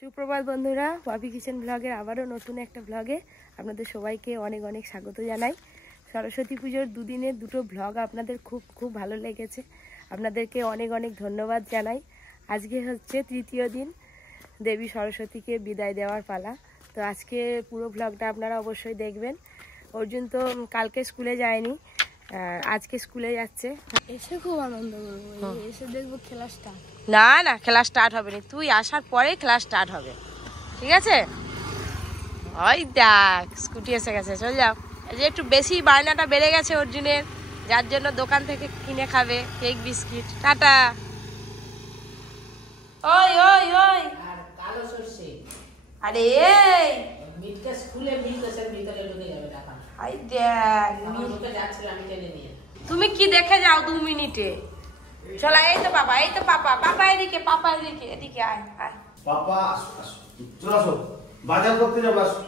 সুপ্রভাত বন্ধুরা, poppy kitchen ব্লগের আবারও নতুন একটা ব্লগে আপনাদের সবাইকে অনেক অনেক স্বাগত জানাই। সরস্বতী পুজোর দুদিনের দুটো ব্লগ আপনাদের খুব ভালো লেগেছে, আপনাদেরকে অনেক অনেক ধন্যবাদ জানাই। আজকে হচ্ছে তৃতীয় দিন, দেবী সরস্বতীকে বিদায় দেওয়ার পালা। তো আজকে পুরো ব্লগটা আপনারা অবশ্যই দেখবেন। অর্জুন তো কালকে স্কুলে যায়নি, আজকে স্কুলে যাচ্ছে। এসে খুব আনন্দ করবো, এসে দেখবো খেলা স্টার্ট। না না, খেলা স্টার্ট হবে না, তুই আসার পরে খেলা স্টার্ট হবে, ঠিক আছে? ওই দেখ স্কুটি এসে গেছে, চল যাও। এই যে একটু বেশি বায়নাটা বেড়ে গেছে অর্জুনের, যার জন্য দোকান থেকে কিনে খাবে কেক বিস্কিট। টাটা। ওই ওই ওই আর কালো সরষে, আরে এই মিটকে স্কুলে মিট এসে ভিতরে ঢুকে যাবে টাকা। আই দেখ আমার মুখে যাচ্ছিল, আমি টেনে নিয়ে। তুমি কি দেখে যাও 2 মিনিটে। চলো, এই তো বাবা, এই তো পাপা, পাপা এদিকে, পাপা এদিকে, এদিকে আয় আয়। পাপা চলো আসো, বাজার করতে যাবো, আসো।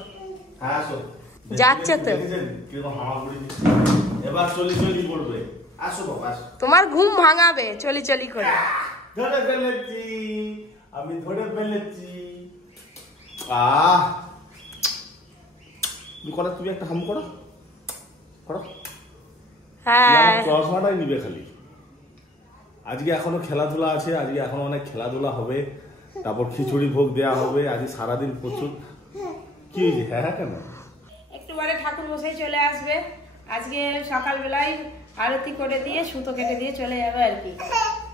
হ্যাঁ আসো। যাচ্ছে তো। কিরকম হামাগুড়ি দিচ্ছে, এবার চলি পড়বে। আসো বাবা আসো। তোমার ঘুম ভাঙাবে চলি করে। ধরে ফেলেছি, আমি ধরে ফেলেছি। তুমি একটা হাম করো। হ্যাঁ, চশমাটাই নিবে খালি। আজকে এখনো খেলাধুলা আছে, আজকে এখনো অনেক খেলাধুলা হবে, তারপর খিচুড়ি ভোগ দেওয়া হবে। আজকে সারাদিন প্রচুর। কি হয়েছে? হ্যাঁ কেন? একটু পরে ঠাকুর মশাই চলে আসবে। আজকে সকালবেলায় আরতি করে দিয়ে সুতো কেটে দিয়ে চলে যাবে আর কি।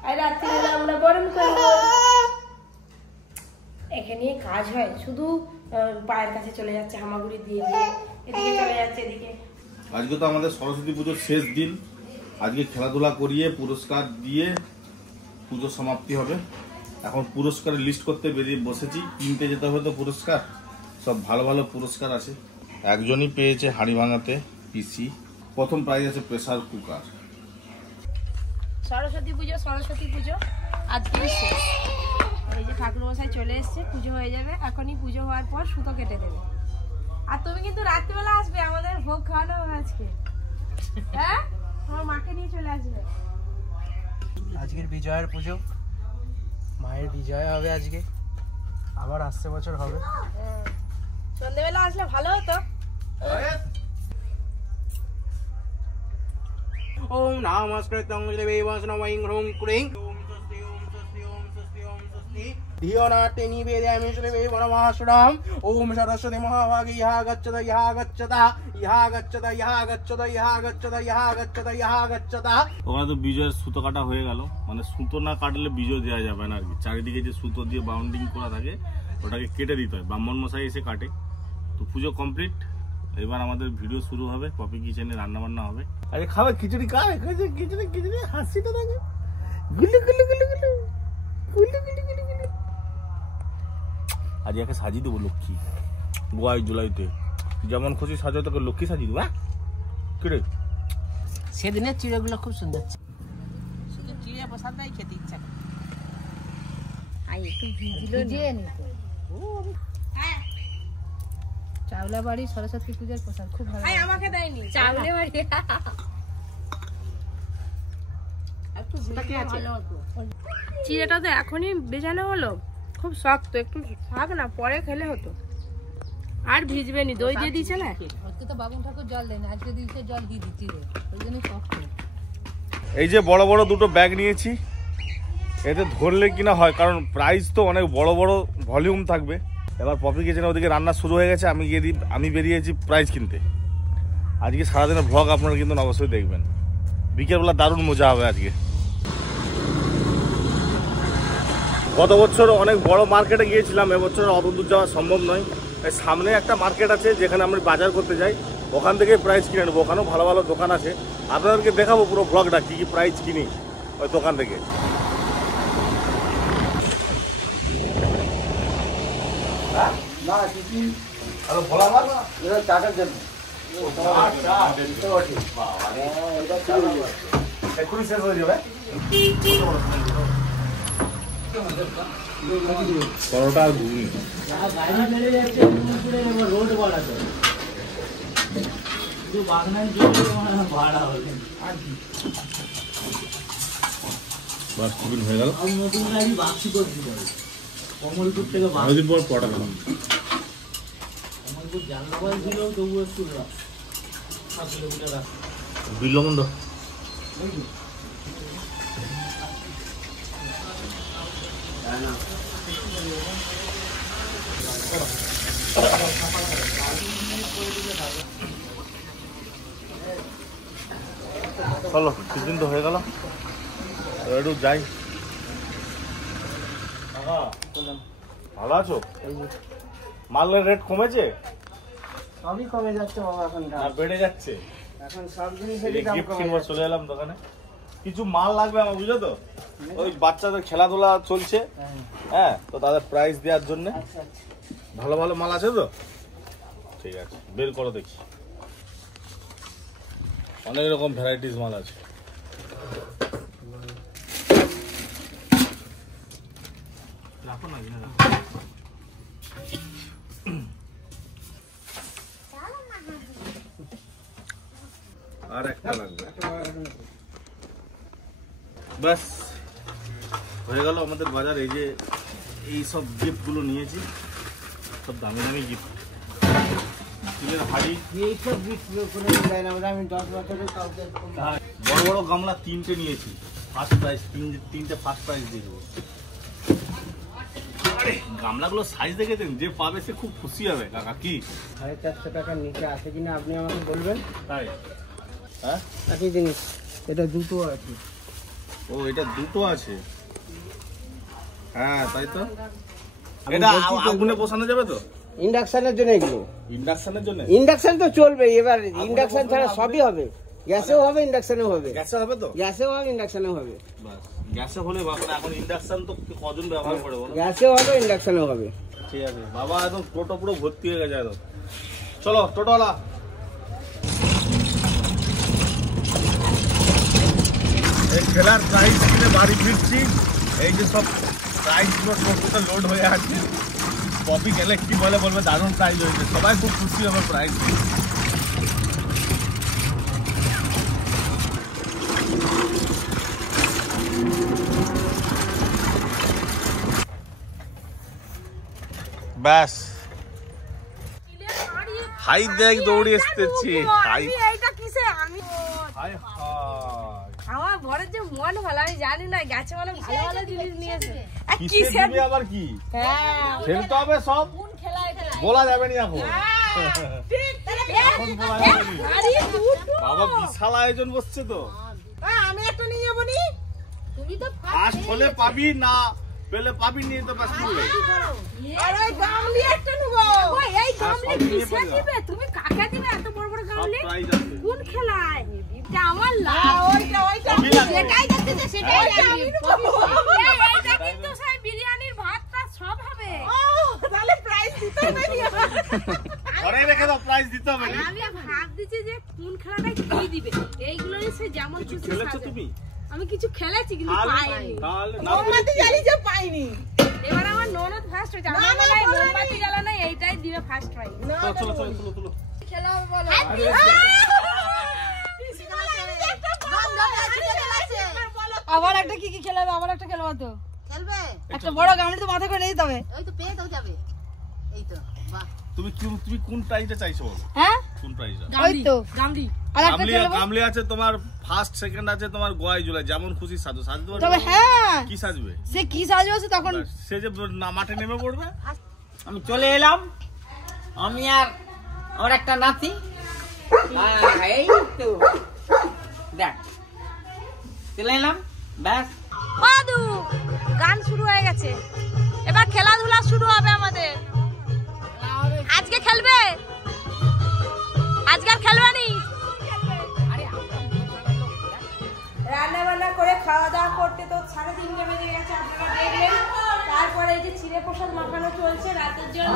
আর রাত্রিবেলা আমরা বরণ করবো। এখানে কাজ হয়, শুধু পায়ের কাছে চলে যাচ্ছে হামাগুড়ি দিয়ে দিয়ে, এদিকে চলে যাচ্ছে এদিকে। আজকে তো আমাদের সরস্বতী পুজোর শেষ দিন। আজকে খেলাধুলা করিয়ে পুরস্কার দিয়ে পুজো সমাপ্তি হবে। এখন পুরস্কারের লিস্ট করতে বেরিয়ে বসেছি, কিনতে যেতে হবে তো পুরস্কার। সব ভালো ভালো পুরস্কার আছে। একজনই পেয়েছে হাঁড়ি ভাঙাতে পিসি, প্রথম প্রাইজ আছে প্রেসার কুকার। সরস্বতী পুজো আজকেই শেষ। এই যে ঠাকুর মশাই চলে এসছে, পুজো হয়ে যাবে। এখনই পুজো হওয়ার পর সুতো কেটে দেবে। আর তুমি কিন্তু রাত্রিবেলা আসবে, আমাদের ভোগ খাওয়ানো হবে আজকে। হ্যাঁ, তোমার মাকে নিয়ে চলে আসবে। আজকের বিজয়ের পুজো, মায়ের বিজয় হবে আজকে, আবার আসছে বছর হবে। সন্ধ্যেবেলা আসলে ভালো হতো। ওম নমস্কৃত্যং দেবীবৈষ্ণবং ह्रूं क्रीं ওম স্বস্তি ওম স্বস্তি ওম স্বস্তি ওম স্বস্তি ধিয়োনাতে নিবেদয়ামি শ্রীবে বনমাসুরাম। ওম সরস্বতী মহাভাগী ইহা গচ্ছত ইহা গচ্ছতা ইহা গচ্ছত ইহা গচ্ছত ইহা গচ্ছত ইহা গচ্ছত ইহা গচ্ছতা। ওখানে তো বিজয়ের সুতো কাটা হয়ে গেল, মানে সুতো না কাটলে বিজয় দেওয়া যাবে না আর কি। চারিদিকে যে সুতো দিয়ে বাউন্ডিং করা থাকে ওটাকে কেটে দিতে হয়, ব্রাহ্মণ মশাই এসে কাটে। তো পুজো কমপ্লিট, এবার আমাদের ভিডিও শুরু হবে, পপি কিচেনে রান্না বান্না হবে। আরে খাবে খিচুড়ি, খাবে খিচুড়ি, হাসিটা থাকে গুলু গুলু গুলু গুলু গুলু গুলু গুলু গুলু। আজ একে সাজিয়ে দেবো লক্ষ্মী, 22 জুলাইতে যেমন খুশি সাজাও তোকে লক্ষ্মী সাজিয়ে দেবো। হ্যাঁ কি রে? সেদিনের চিড়েগুলো খুব সুন্দর ছিল, শুধু চিড়ে প্রসাদটাই খেতে ইচ্ছা করে। একটু ভিজিয়ে নিত। চাওলা বাড়ি সরস্বতী পূজার প্রসাদ খুব ভালো। আমাকে দেয়নি চাওলা বাড়ি চিড়েটা তো এখনই বেজানো হলো, খুব শক্ত, একটু থাক না, পরে খেলে হতো। আর ভিজবে নি, দই দিয়ে দিয়েছে না। আজকে তো বাবুন ঠাকুর জল দেয় না, আজকে দিয়েছে জল দিয়ে দিচ্ছি, ওই জন্য শক্ত। এই যে বড় বড় দুটো ব্যাগ নিয়েছি, এতে ধরলে কিনা হয়, কারণ প্রাইস তো অনেক বড় বড় ভলিউম থাকবে। এবার পপি কিচেনে ওদিকে রান্না শুরু হয়ে গেছে, আমি বেরিয়েছি প্রাইজ কিনতে। আজকে সারাদিনের ভ্লগ আপনারা কিন্তু অবশ্যই দেখবেন, বিকেলবেলা দারুণ মজা হবে আজকে। গত বছর অনেক বড় মার্কেটে গিয়েছিলাম, এবছর অত দূর যাওয়া সম্ভব নয়। সামনে একটা মার্কেট আছে যেখানে আমরা বাজার করতে যাই, ওখান থেকে প্রাইস কিনে নেবো। ওখানেও ভালো ভালো দোকান আছে, আপনাদেরকে দেখাবো পুরো ব্লগটা কী কী প্রাইস কিনি ওই দোকান থেকে। না কি আরে ভোলা মাছ এটা চাটের জন্য। এক্ষুনি শেষ হয়ে যাবে। পরোটা আর ঘুগনি। রোড বাড়াতে ভাড়া হলে বাস টিফিন হয়ে গেল। নতুন গাড়ি বাক্সি করে দিতে হবে। কমলপুর থেকে অনেকদিন পর পটা খেলাম। কমলপুর জানলাবাজ দিলেও তবু একটু 7 কিলোমিটার রাস্তা। বিলমন্দ চলো, টিফিন তো হয়ে গেল, একটু যাই। ভালো আছো? মালের রেট কমেছে? সবই কমে যাচ্ছে বাবা, এখন না বেড়ে যাচ্ছে? এখন সব জিনিসেরই দাম গিফট কমে কিনবো, যাচ্ছে। চলে এলাম দোকানে। কিছু মাল লাগবে আমার, বুঝলো তো? ওই বাচ্চাদের খেলাধুলা চলছে, হ্যাঁ, তো তাদের প্রাইজ দেওয়ার জন্য আচ্ছা আচ্ছা, ভালো ভালো মাল আছে তো? ঠিক আছে, বের করো দেখি। অনেক রকম ভ্যারাইটিস মাল আছে। রাখো না, এখানে রাখো। আর একটা লাগবে, ব্যাস হয়ে গেল আমাদের বাজার। এই যে এই সব গিফট গুলো নিয়েছি, সব দামি দামি গিফট। স্টিলের হাড়ি, এইসব বিক্রি করে দেয় না, আমি 10 বছরের কাউকে এরকম বড় বড় গামলা 3টে নিয়েছি, ফার্স্ট প্রাইজ। তিনটে ফার্স্ট প্রাইজ দিয়ে দেবো। আরে গামলাগুলো সাইজ দেখেছেন? যে পাবে সে খুব খুশি হবে কাকা। কি 450 টাকার নিচে আছে কিনা আপনি আমাকে বলবেন। তাই? হ্যাঁ, একই জিনিস, এটা দুটো আছে। ও এটা দুটো আছে, হ্যাঁ তাই তো। আমি এটা বলছি তো- আগুনে বসানো যাবে তো? ইন্ডাকশনের জন্য এগুলো, ইন্ডাকশনের জন্য? ইন্ডাকশন তো চলবে এবার, ইন্ডাকশন ছাড়া সবই হবে, গ্যাসেও হবে ইন্ডাকশনেও হবে, গ্যাসে হবে তো? গ্যাসেও হবে ইন্ডাকশনেও হবে, বাস, গ্যাসে হলে বাবা, এখন ইন্ডাকশন তো কজন ব্যবহার করে বলো? গ্যাসেও হবে ইন্ডাকশনেও হবে। ঠিক আছে বাবা, একদম টোটো পুরো ভর্তি হয়ে গেছে একদম। চলো টোটোওয়ালা। এই ঠেলার প্রাইস কিনে বাড়ি ফিরছি, এই যে সব প্রাইস গুলো টোটোতে লোড হয়ে আছে। কপি গেলে কি বলে বলবে দারুণ প্রাইস হয়েছে, সবাই খুব খুশি হবে প্রাইস। ব্যাস, হাই দেখ দৌড়ে এসতেছি। হাই এইটা কিসে? আমি হাই হাই, আমার বড় যে মন ভালো, আমি জানি না গেছে মানে ভালো ভালো জিনিস নিয়েছে। কিসে দিবি আবার কি? খেলতে হবে সব, বলা যাবে না এখন। এখন বলা যাবে না। বাবা বিশাল আয়োজন বসছে তো। আমি একটা নিয়ে যাবো নি। তুমি তো ফার্স্ট হলে পাবি, না পেলে পাবি, নিয়ে তো ব্যাস করলে। আরে গামলি একটা নেবো। ওই এই গামলি সব নিয়ে কিসে পড়ে যা। দিবে? তুমি কাকে দিবে এত বড় বড় সব গামলি? প্রাইজ আছে। কোন খেলায়? এটা আমার লাভ। ওইটা সবই লাগবে। সেটাই দেখতে, সেটাই লাগবে। এইটা কিন্তু সেই বিরিয়ানির ভাতটা সব হবে। ও তাহলে প্রাইস দিতে হবে নি। ঘরে রেখে দাও, প্রাইজ দিতে হবে না। আমি ভাবতেছি যে কোন খেলাটাই কি দিবে। এইগুলো এসে যেমন কিছু খুশি খেলেছো সাজে। তুমি? আমি কিছু খেলেছি কিন্তু পাইনি। তাহলে না মোমবাতি জ্বালিয়ে পাইনি। এবার আমার ননদ ফার্স্ট হয়েছে। আমার মনে হয় মোমবাতি জ্বালানো এইটাই দিবে ফার্স্ট প্রাইজ। চলো চলো চলো তুলো। খেলা বলো। আবার একটা কি কি খেলাবে? আবার একটা খেলবো তো, খেলবে একটা বড় গামলি তো মাথা করে নিয়ে যেতে হবে। ওই তো পেয়ে তো যাবে, এই তো বাহ। তুমি কোন প্রাইজটা চাইছো বলো? হ্যাঁ কোন প্রাইজটা? ওই তো গামলি। আর একটা গামলি, খেলবো গামলি আছে তোমার, ফার্স্ট সেকেন্ড আছে তোমার, গোয়াই জুলাই, যেমন খুশি সাজো। সাজতে পারবে? তবে হ্যাঁ, কি সাজবে? সে কি সাজবে সে তখন। সে যে মাঠে নেমে পড়বে। আমি চলে এলাম, আমি আর আমার একটা নাতি। এই তো দেখ চলে এলাম, ব্যাস। মাদু গান শুরু হয়ে গেছে, এবার খেলাধুলা শুরু হবে আমাদের। আজকে খেলবে? আজকে আর খেলবে নি? রান্না বান্না করে খাওয়া দাওয়া করতে তো 3:30 বেজে গেছে, আপনারা দেখলেন। তারপরে এই যে চিড়ে প্রসাদ মাখানো চলছে রাতের জন্য,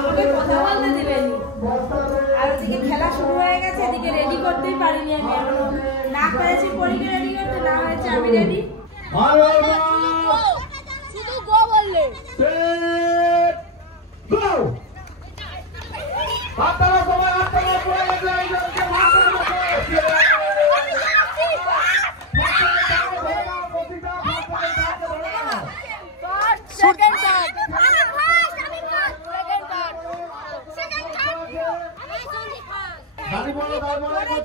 আমাকে কথা বলতে দিবেন। আর ওদিকে খেলা শুরু হয়ে গেছে, এদিকে রেডি করতেই পারিনি আমি এখনো। না পেরেছি পরীকে রেডি করতে, না হয়েছে আমি রেডি। শুধু গো বললে সেকেন্ড টাইম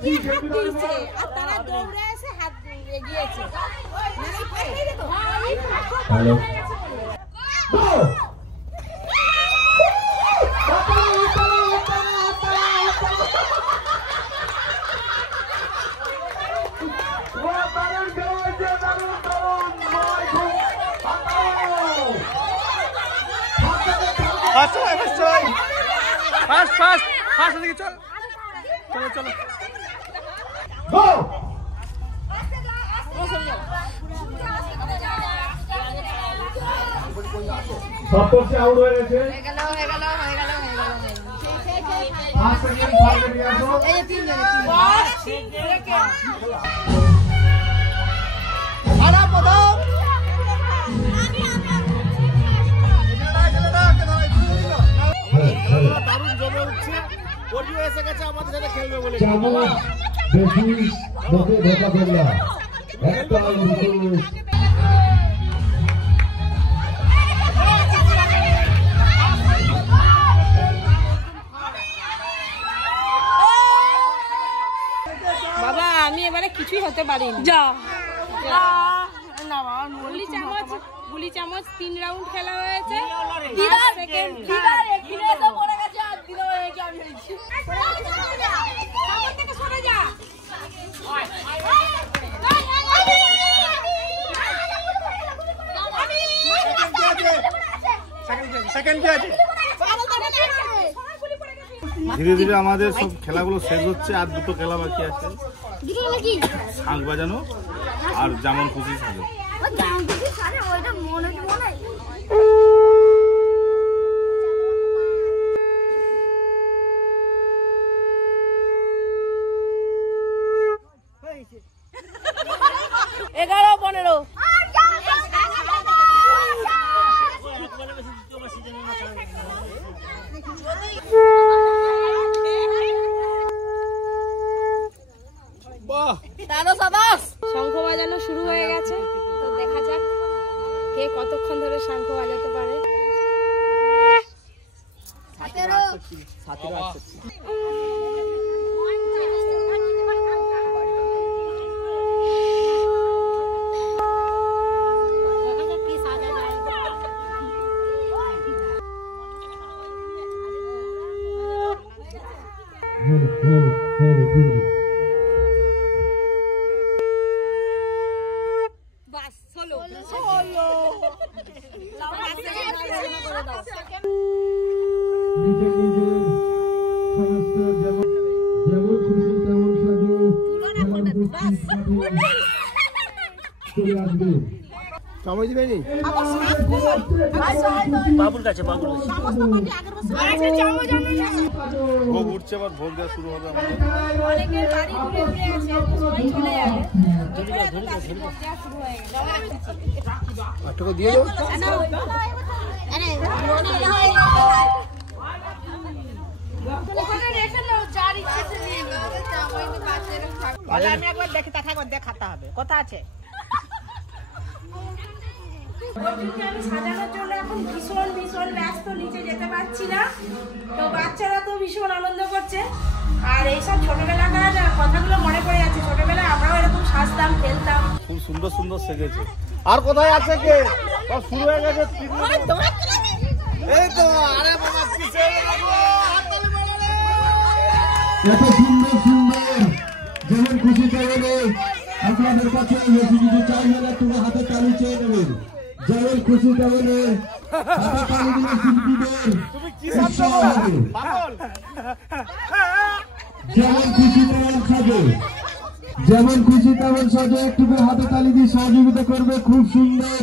আর তারা দৌড়ে এসে হাত এগিয়েছে। হ্যালো সপ্তর্ষি আউট হয়ে গেছে। 5 সেকেন্ড ফার্মে নিয়ে আসো। দারুণ জমে উঠছে, ওটিও এসে গেছে আমাদের সাথে খেলবে বলে। চামচ বেশি লোকে ধোকা দেবে না, একটা বাবা আমি এবারে কিছুই হতে পারিনি। যা গুলি চামচ 3 রাউন্ড খেলা হয়েছে। ধীরে ধীরে আমাদের সব খেলাগুলো শেষ হচ্ছে, আর দুটো খেলা বাকি আছে, শাঁখ বাজানো আর যেমন খুশি সাজো। শঙ্খ বাজানো শুরু হয়ে গেছে, তো দেখা যাক কে কতক্ষণ ধরে শঙ্খ বাজাতে পারে। নিজের নিজের সমস্ত যেমন খুশি তেমন সাজো, চলে আসবে। সময় দিবেনি বাবুর কাছে ভোগ উঠছে, আবার ভোগ দেওয়া শুরু হবে আমাদের। অনেকের বাড়ি ঘুরে ঘুরে আছে, সবাই চলে যাবে। শুরু হয়ে গেল। টাকা দিয়ে দাও। আমি একবার দেখি, তাকে একবার দেখাতে হবে, কথা আছে। অর্জুনকে আমি সাজানোর জন্য এখন ভীষণ ব্যস্ত, নিচে যেতে পারছি না। তো বাচ্চারা তো ভীষণ আনন্দ করছে, আর এইসব ছোটবেলাকার কথাগুলো মনে পড়ে যাচ্ছে। ছোটবেলায় আমরাও এরকম সাজতাম, খেলতাম। খুব সুন্দর সুন্দর সেজেছে। আর কোথায় আছে কে? শুরু হয়ে গেছে। এই তো, আরে বাবা পিছে এত সুন্দর সুন্দর যেমন খুশি তেমন আপনাদের কাছে বেশি কিছু চাইবে না, তুমি হাতে তালি চেয়ে নেবেন। যেমন খুশি তেমন হাতে তালি দিলে শিল্পীদের উৎসাহ হবে। যেমন খুশি তেমন সাজে, যেমন খুশি তেমন সাজে, একটু হাতে তালি দিয়ে সহযোগিতা করবে। খুব সুন্দর।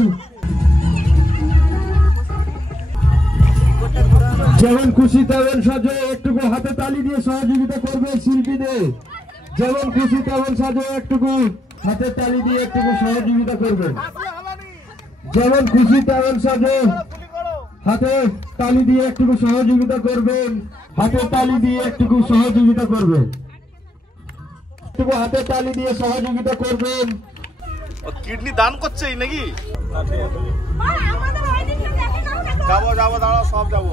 যেমন খুশি তেমন সাজো, একটুকু হাতে তালি দিয়ে সহযোগিতা করবে শিল্পীদের। যেমন খুশি তেমন সাজো, একটুকু হাতে তালি দিয়ে একটুকু সহযোগিতা করবে। যেমন খুশি তেমন সাজো, হাতে তালি দিয়ে একটুকু সহযোগিতা করবেন। হাতে তালি দিয়ে একটুকু সহযোগিতা করবেন। একটুকু হাতে তালি দিয়ে সহযোগিতা করবেন। কিডনি দান করছে নাকি? যাবো যাবো, দাঁড়াও, সব যাবো।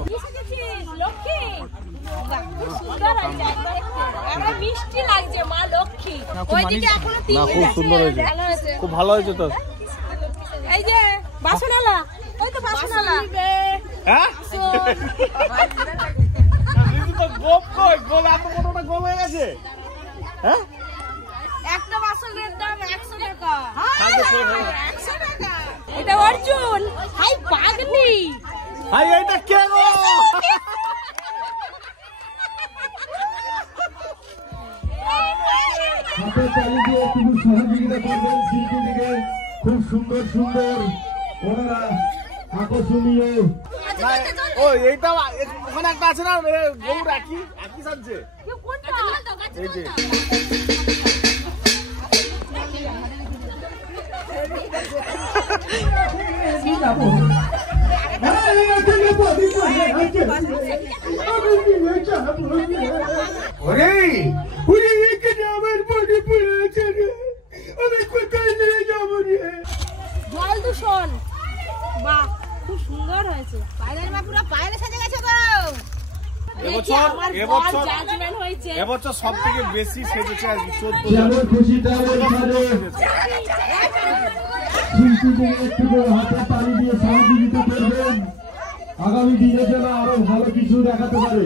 মিষ্টি লাগছে মা লক্ষ্মী। ওইদিকে এখনো না খুব সুন্দর হয়েছে, খুব ভালো হয়েছে তো। এই যে বাসনালা, ওই তো বাসনালা। হ্যাঁ গোপ কই, গোল এত বড়টা গোল হয়ে গেছে। হ্যাঁ একটা বাসনের দাম 100 টাকা। 100 টাকা। এটা অর্জুন। হাই পাগলি। হাই এটা কে গো? হাতে তালি দিয়ে একটু সহযোগিতা করবেন শিল্পীদিকে। খুব সুন্দর সুন্দর ওনারা আকর্ষণীয়। ও এইটা ওখানে একটা আছে না গৌর, একই একই সাজছে এই যে। জল দূষণ। বাহ খুব সুন্দর হয়েছে। পায়লের মা পুরো পায়লে সাজে গেছে গো। এবছর সব থেকে বেশি সেজেছে আজকে 14 যেমন খুশি তেমন সাজে। শিল্পীদের একটু হাতে তালি দিয়ে সহযোগিতা করবেন, আগামী দিনে যেন আরো ভালো কিছু দেখাতে পারে।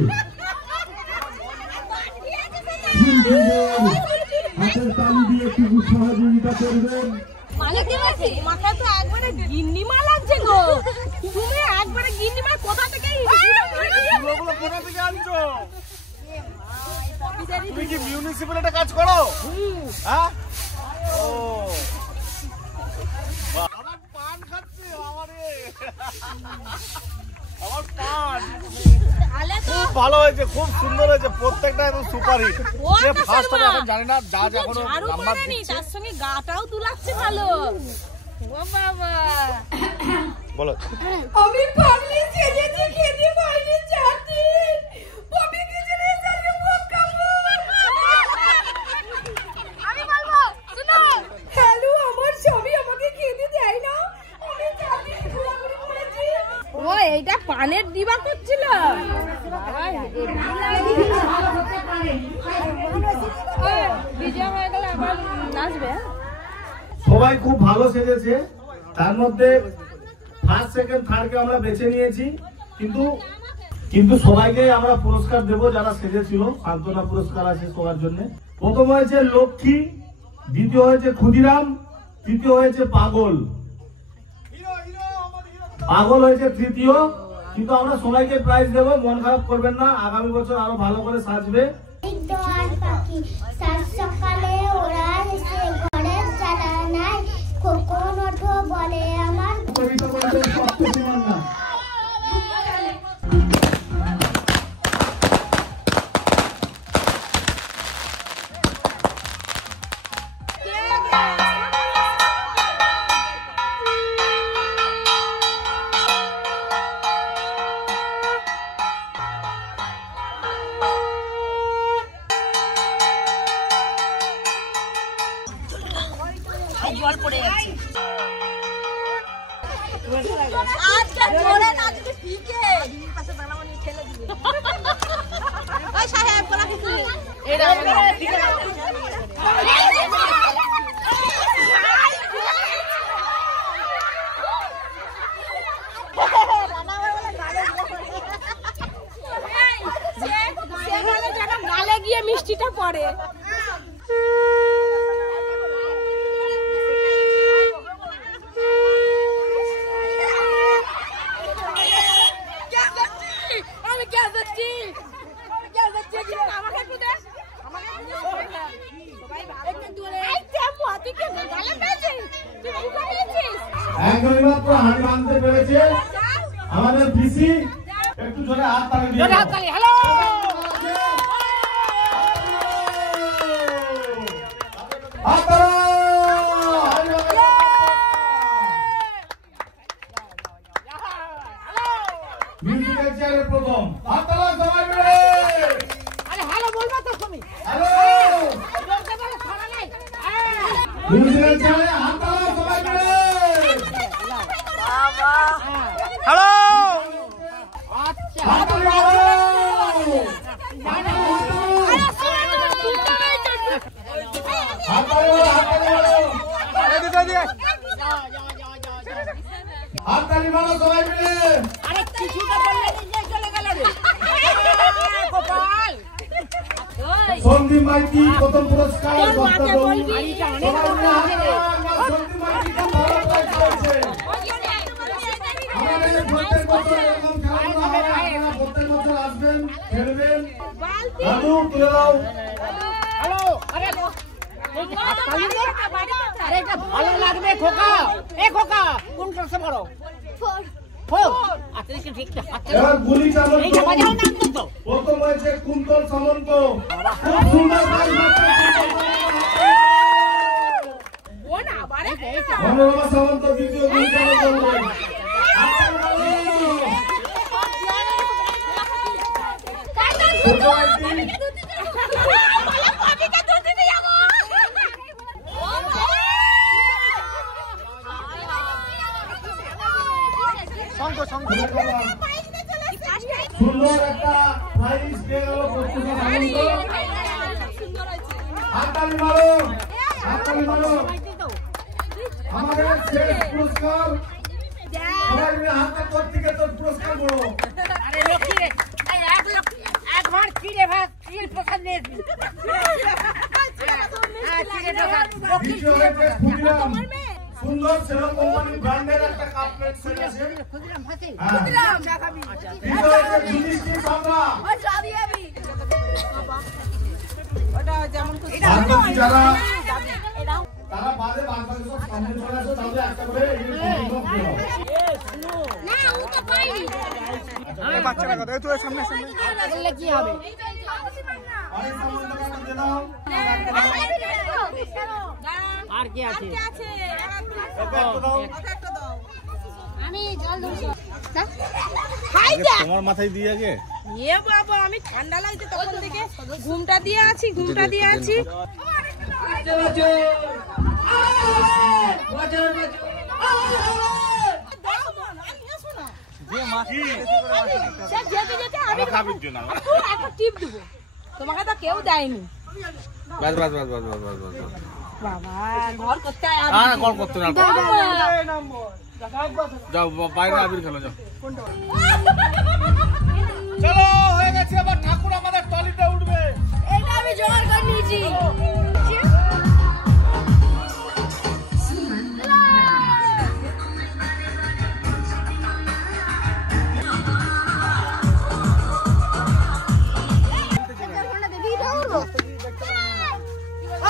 শিল্পীদের হাতের তালি দিয়ে একটু সহযোগিতা করবেন। মাথা তো একবারে গিন্নিমা লাগছে গো। তুমি একবারে গিন্নিমা কোথা থেকে এগুলো কোথা থেকে আনছো? তুমি কি মিউনিসিপ্যালিটিতে কাজ করো? হ্যাঁ ও আমার পান খাচ্ছে আমারে, আমার পান। খুব ভালো হয়েছে, খুব সুন্দর হয়েছে, প্রত্যেকটা একদম সুপারহিট। যে ফার্স্ট হবে এখন জানি না, যা যা কোনো নাম্বার দিচ্ছে তার সঙ্গে গাটাও দুলাচ্ছে ভালো। ও বাবা বলো। আমি পাগলি সেজেছি, খেতে পাইনি 4 দিন। পপি কিচেনে সাথে মুখ খাবো। আমি বলবো শুনো, হ্যালো আমার স্বামী আমাকে খেতে দেয় না, আমি 4 দিন ঘোরাঘুরি করেছি। ও এইটা পানের দিবা করছিল। বিজয় হয়ে গেলে আবার নাচবে। সবাই খুব ভালো সেজেছে, তার মধ্যে ফার্স্ট সেকেন্ড থার্ড কে আমরা বেছে নিয়েছি, কিন্তু সবাইকে আমরা পুরস্কার দেব যারা সেজেছিল। সান্ত্বনা পুরস্কার আছে সবার জন্য। প্রথম হয়েছে লক্ষ্মী, দ্বিতীয় হয়েছে ক্ষুদিরাম, তৃতীয় হয়েছে পাগল। পাগল হয়েছে তৃতীয়, কিন্তু আমরা সবাইকে প্রাইজ দেব, মন খারাপ করবেন না, আগামী বছর আরো ভালো করে সাজবে। সকালে ওরা এসে ঘরের জ্বালা নাই, খোকন ওঠো বলে আমার। জল পড়ে যাচ্ছে। আজকে জোরে নাচবে ফিকে। দিদির পাশে দাঁড়াবনি ঠেলে দিবে। ওই সাহেব বলা কিছু এটা গালে গিয়ে মিষ্টিটা পড়ে। একদমই মাত্র হাঁড়ি বাঁধতে পেরেছে আমাদের পিসি। একটু জোরে হাত তালি দিয়ে দাও। হ্যালো হাত তালি। মিউজিক্যাল চেয়ারের প্রথম হাত তালা সবাই মিলে। আরে হ্যালো বলবা তো তুমি। হ্যালো মিউজিক্যাল চেয়ারে হাত তালা সবাই মিলে। হ্যালো আচ্ছা হাত তালি। হাততালি মারো সবাই মিলে। আরে কিছুটা বললে নিজে চলে গেল রে গোপাল সন্দীপ মাইতি প্রথম পুরস্কার মাকে বলবি সন্দীপ মাইতিটা ভালো কাজ করেছে। আমাদের প্রত্যেক বছর এরকম খেলাধুলা হয়, আপনারা প্রত্যেক বছর আসবেন, খেলবেন। দাদু তুলে দাও। হ্যালো আরে আরে এটা ভালো লাগবে খোকা এ খোকা কোন ক্লাসে পড়ো 4 আচ্ছা ঠিক আছে এবার গুলি চালক এইটা বাজাও নাম তো প্রথম হয়েছে কুন্তল সামন্ত। খুব সুন্দর কাজ ও না বারে মনোরমা সামন্ত দ্বিতীয় গুলি চালক হলেন। ছোট মাইতি সুন্দর একটা প্রাইজ পেয়ে গেল প্রত্যেক সামন্ত। হাততালি মারো, হাততালি মারো। আমাদের শেষ পুরস্কার সবাই মিলে হাতটা প্রত্যেকে তোর পুরস্কার বড়। আরে লক্ষ্মী রে এই এক ঘর কি রে ভাই কি প্রসাদ নিয়ে দ্বিতীয় হয়েছে ক্ষুদিরাম। সুন্দর সেরো কোম্পানি ব্র্যান্ডের একটা কাপ প্লেট সেট আছে। খুদিরাম ফাসি হ্যাঁ। তৃতীয় হয়েছে যুধিষ্ঠির সামরা। বাকি যারা তারা বাদে বাকি সব সামনে চলে আসো, তাহলে একটা করে বাচ্চারা কথা তুই সামনে সামনে বললে কি হবে আরে সামনে একটা দিয়ে দাও। আর কি আছে আমি জল ধরছি তোমার মাথায় দিয়ে আগে এ বাবা আমি ঠান্ডা লাগছে তখন থেকে ঘুমটা দিয়ে আছি টিপ দেবো তোমাকে তো কেউ দেয়নি বাস বাবা ঘর করতে কল করতে না যাও বাইরে আবির খেলো যাও। চলো হয়ে গেছে আবার ঠাকুর আমাদের টলিতে উঠবে এটা আমি জোগাড় করে নিয়েছি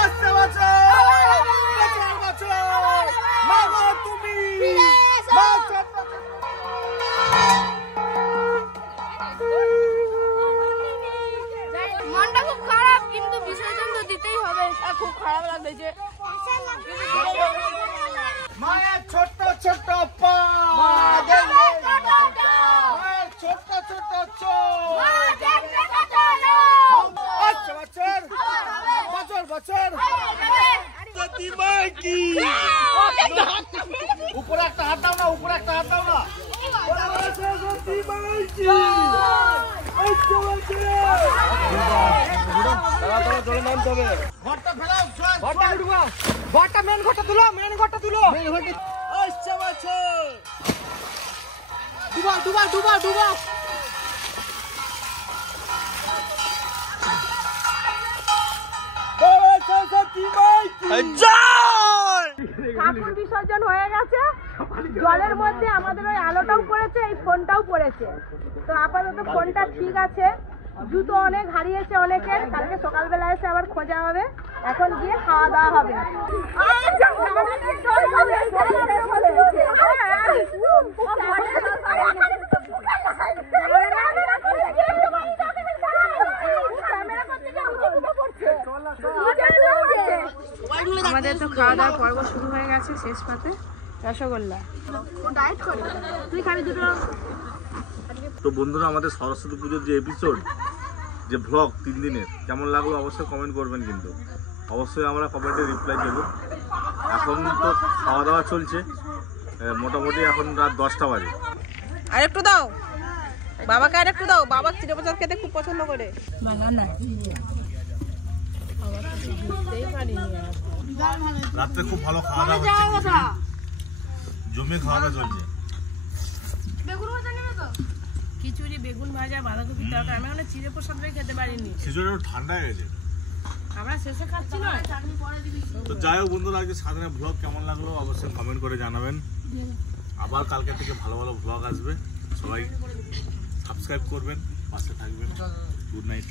আসতে বাঁচো বাঁচো মাগো তুমি বাঁচো মনটা খুব খারাপ কিন্তু বিসর্জন তো দিতেই হবে খুব খারাপ লাগছে মায়ের ছোট্ট ছোট্ট পা মায়ের ছোট্ট ছোট্ট চোখ আচ্ছা বছর বছর উপরে একটা হাত দাও না উপরে একটা হাত দাও না ঘরটা ফেলাও ঘরটা মেন ঘরটা তুলো আচ্ছা বছর ডুবা ঠাকুর বিসর্জন হয়ে গেছে জলের মধ্যে আমাদের ওই আলোটাও পড়েছে এই ফোনটাও পড়েছে তো আপাতত ফোনটা ঠিক আছে জুতো অনেক হারিয়েছে অনেকের কালকে সকালবেলা এসে আবার খোঁজা হবে এখন গিয়ে খাওয়া দাওয়া হবে আমাদের তো খাওয়া দাওয়ার পর্ব শুরু হয়ে গেছে শেষ পাতে রসগোল্লা তুই খাবি দুটো তো বন্ধুরা আমাদের সরস্বতী পুজোর যে এপিসোড যে ভ্লগ 3 দিনের কেমন লাগলো অবশ্যই কমেন্ট করবেন কিন্তু অবশ্যই আমরা কমেন্টে রিপ্লাই দেবো এখন তো খাওয়া দাওয়া চলছে মোটামুটি এখন রাত 10টা বাজে আর একটু দাও বাবাকে আর একটু দাও, বাবা চিড়ে প্রসাদ খেতে খুব পছন্দ করে। রাত্রে খুব ভালো খাওয়া দাওয়া হচ্ছে, জমিয়ে খাওয়া দাওয়া চলছে। খিচুড়ি, বেগুন ভাজা, বাঁধাকপির তরকারি। আমি এখন চিড়ে প্রসাদটাই খেতে পারিনি, খিচুড়ি একটু ঠান্ডা হয়ে গেছে। আমরা শেষে খাচ্ছি না। তো যাই হোক বন্ধুরা, আজকে সারাদিনের ব্লগ কেমন লাগলো অবশ্যই কমেন্ট করে জানাবেন। আবার কালকে থেকে ভালো ভালো ব্লগ আসবে, সবাই সাবস্ক্রাইব করবেন, পাশে থাকবেন। Good night.